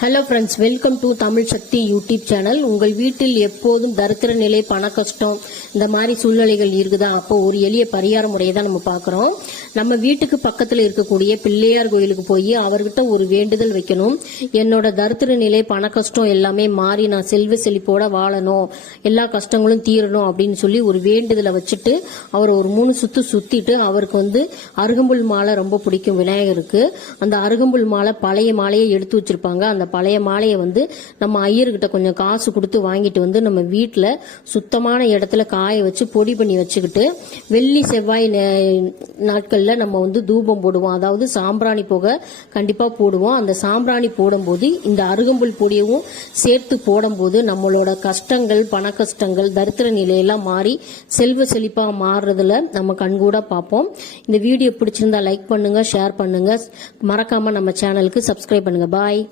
Hello friends, welcome to Tamil Sakthi YouTube channel. உங்கள் வீட்டில் எப்போதும் தரித்திர நிலை, பண கஷ்டம் இந்த மாதிரி சூழ்நிலைகள் இருக்குதா? அப்போ ஒரு எளிய பரிகார முறையை தான் நம்ம பார்க்குறோம். நம்ம வீட்டுக்கு பக்கத்தில் இருக்கக்கூடிய பிள்ளையார் கோயிலுக்கு போய் அவர்கிட்ட ஒரு வேண்டுதல் வைக்கணும். என்னோட தரித்திர நிலை, பண கஷ்டம் எல்லாமே மாறி நான் செல்வ செழிப்போட வாழணும், எல்லா கஷ்டங்களும் தீரணும் அப்படின்னு சொல்லி ஒரு வேண்டுதலை வச்சுட்டு அவர் ஒரு 3 சுத்து சுத்திட்டு அவருக்கு அருகம்புல் மாலை ரொம்ப பிடிக்கும் விநாயகருக்கு. அந்த அருகம்புல் மாலை பழைய மாலையை எடுத்து வச்சிருப்பாங்க. அந்த பழைய மாலையை நம்ம ஐயர்கிட்ட கொஞ்சம் காசு கொடுத்து வாங்கிட்டு நம்ம வீட்டில் சுத்தமான இடத்துல காய வச்சு பொடி பண்ணி வச்சுக்கிட்டு வெள்ளி செவ்வாய் நாட்கள்ல நம்ம தூபம் போடுவோம். அதாவது சாம்பிராணி புகை கண்டிப்பா போடுவோம். அந்த சாம்பிராணி போடும்போது இந்த அருகம்புல் பொடியவும் சேர்த்து போடும்போது நம்மளோட கஷ்டங்கள், பண கஷ்டங்கள், தரித்திர நிலையெல்லாம் மாறி செல்வ செழிப்பா மாறுறதுல நம்ம கண்கூட பார்ப்போம். இந்த வீடியோ பிடிச்சிருந்தா லைக் பண்ணுங்க, ஷேர் பண்ணுங்க, மறக்காம நம்ம சேனலுக்கு சப்ஸ்கிரைப் பண்ணுங்க. பாய்.